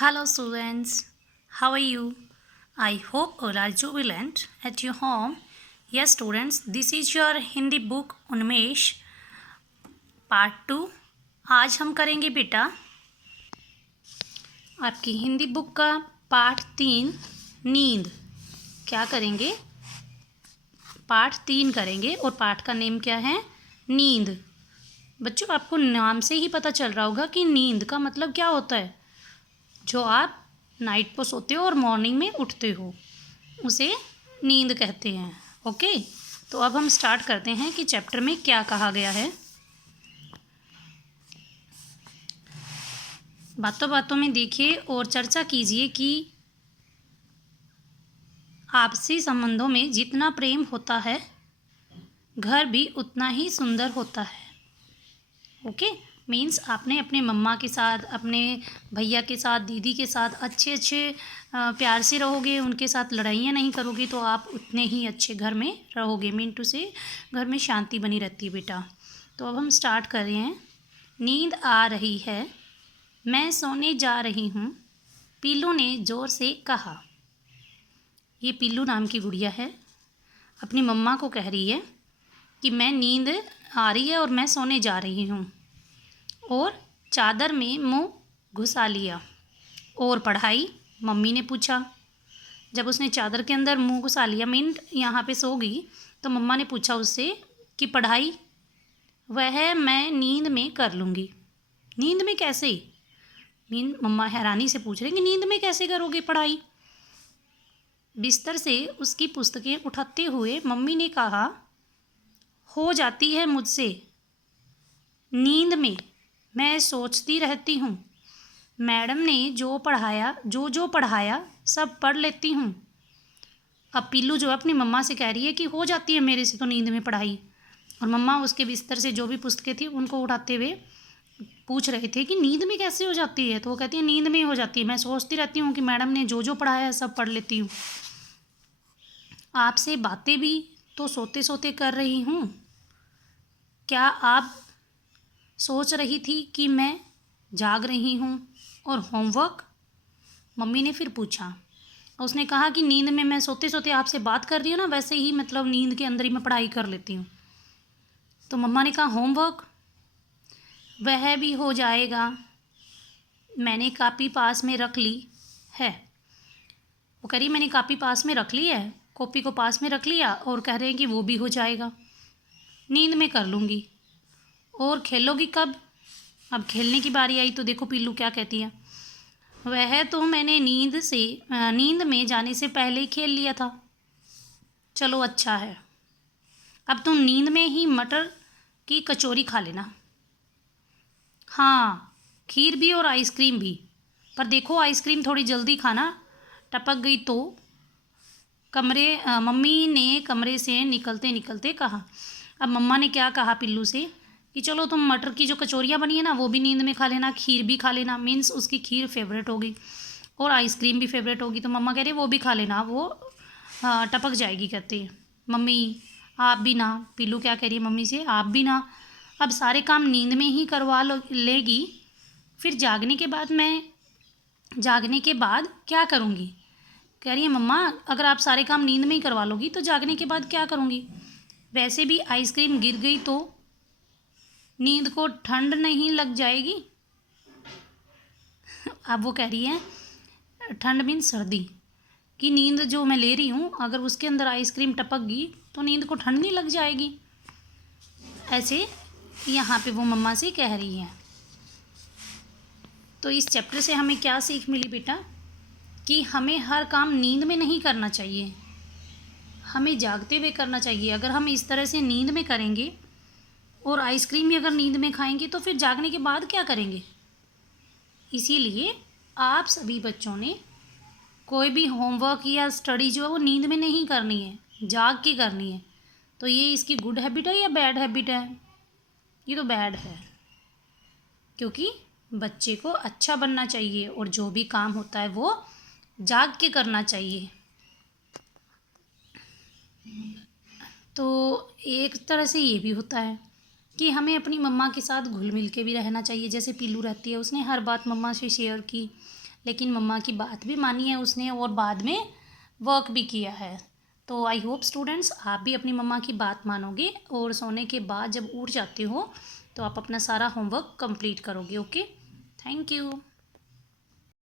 Hello, students. How are you? I hope all are jubilant at your home. Yes, students, this is your Hindi book Unmesh part 2। आज हम करेंगे बेटा आपकी Hindi book का part 3 नींद। क्या करेंगे? पार्ट 3 करेंगे और पार्ट का नेम क्या है? नींद। बच्चों, आपको नाम से ही पता चल रहा होगा कि नींद का मतलब क्या होता है। जो आप नाइट को सोते हो और मॉर्निंग में उठते हो उसे नींद कहते हैं। ओके, तो अब हम स्टार्ट करते हैं कि चैप्टर में क्या कहा गया है। बातों बातों में देखिए और चर्चा कीजिए कि आपसी संबंधों में जितना प्रेम होता है घर भी उतना ही सुंदर होता है। ओके, मीन्स आपने अपने मम्मा के साथ, अपने भैया के साथ, दीदी के साथ अच्छे प्यार से रहोगे, उनके साथ लड़ाइयाँ नहीं करोगे तो आप उतने ही अच्छे घर में रहोगे। मीन टू से घर में शांति बनी रहती है बेटा। तो अब हम स्टार्ट कर रहे हैं। नींद आ रही है, मैं सोने जा रही हूँ, पीलू ने ज़ोर से कहा। ये पीलू नाम की गुड़िया है, अपनी मम्मा को कह रही है कि मैं नींद आ रही है और मैं सोने जा रही हूँ, और चादर में मुंह घुसा लिया। और पढ़ाई? मम्मी ने पूछा। जब उसने चादर के अंदर मुंह घुसा लिया, मीन यहाँ पे सो गई, तो मम्मा ने पूछा उससे कि पढ़ाई? वह मैं नींद में कर लूँगी। नींद में कैसे? मीन मम्मा हैरानी से पूछ रहे कि नींद में कैसे करोगे पढ़ाई? बिस्तर से उसकी पुस्तकें उठाते हुए मम्मी ने कहा, हो जाती है मुझसे नींद में, मैं सोचती रहती हूँ। मैडम ने जो पढ़ाया सब पढ़ लेती हूँ। अब पीलू जो अपनी मम्मा से कह रही है कि हो जाती है मेरे से तो नींद में पढ़ाई, और मम्मा उसके बिस्तर से जो भी पुस्तकें थी उनको उठाते हुए पूछ रहे थे कि नींद में कैसे हो जाती है। तो वो कहती है नींद में ही हो जाती है, मैं सोचती रहती हूँ कि मैडम ने जो पढ़ाया सब पढ़ लेती हूँ। आपसे बातें भी तो सोते सोते कर रही हूँ। क्या आप सोच रही थी कि मैं जाग रही हूँ? और होमवर्क? मम्मी ने फिर पूछा। उसने कहा कि नींद में मैं सोते सोते आपसे बात कर रही हूँ ना, वैसे ही मतलब नींद के अंदर ही मैं पढ़ाई कर लेती हूँ। तो मम्मा ने कहा होमवर्क? वह भी हो जाएगा, मैंने कापी पास में रख ली है। वो कह रही मैंने कापी पास में रख ली है, कॉपी को पास में रख लिया, और कह रहे हैं कि वो भी हो जाएगा, नींद में कर लूँगी। और खेलोगी कब? अब खेलने की बारी आई तो देखो पीलू क्या कहती है। वह तो मैंने नींद में जाने से पहले ही खेल लिया था। चलो अच्छा है, अब तुम नींद में ही मटर की कचौरी खा लेना। हाँ, खीर भी और आइसक्रीम भी, पर देखो आइसक्रीम थोड़ी जल्दी खाना, टपक गई तो। मम्मी ने कमरे से निकलते निकलते कहा। अब मम्मा ने क्या कहा पिल्लू से कि चलो तुम मटर की जो कचौरियाँ बनी है ना वो भी नींद में खा लेना, खीर भी खा लेना। मीन्स उसकी खीर फेवरेट होगी और आइसक्रीम भी फेवरेट होगी, तो मम्मा कह रही वो भी खा लेना, वो टपक जाएगी। कहते हैं मम्मी आप भी ना। पिल्लू क्या कह रही है मम्मी से, आप भी ना। अब सारे काम नींद में ही करवा लेगी, फिर जागने के बाद क्या करूँगी? कह रही है मम्मा अगर आप सारे काम नींद में ही करवा लोगी तो जागने के बाद क्या करूँगी? वैसे भी आइसक्रीम गिर गई तो नींद को ठंड नहीं लग जाएगी? अब वो कह रही है ठंड मीन सर्दी, कि नींद जो मैं ले रही हूँ अगर उसके अंदर आइसक्रीम टपक गई तो नींद को ठंड नहीं लग जाएगी। ऐसे यहाँ पे वो मम्मा से कह रही है। तो इस चैप्टर से हमें क्या सीख मिली बेटा? कि हमें हर काम नींद में नहीं करना चाहिए, हमें जागते हुए करना चाहिए। अगर हम इस तरह से नींद में करेंगे और आइसक्रीम भी अगर नींद में खाएंगे तो फिर जागने के बाद क्या करेंगे? इसीलिए आप सभी बच्चों ने कोई भी होमवर्क या स्टडी जो है वो नींद में नहीं करनी है, जाग के करनी है। तो ये इसकी गुड हैबिट है या बैड हैबिट है? ये तो बैड है, क्योंकि बच्चे को अच्छा बनना चाहिए और जो भी काम होता है वो जाग के करना चाहिए। तो एक तरह से ये भी होता है कि हमें अपनी मम्मा के साथ घुल मिल के भी रहना चाहिए। जैसे पीलू रहती है, उसने हर बात मम्मा से शेयर की, लेकिन मम्मा की बात भी मानी है उसने और बाद में वर्क भी किया है। तो आई होप स्टूडेंट्स आप भी अपनी मम्मा की बात मानोगे और सोने के बाद जब उठ जाते हो तो आप अपना सारा होमवर्क कंप्लीट करोगे। Okay, thank you.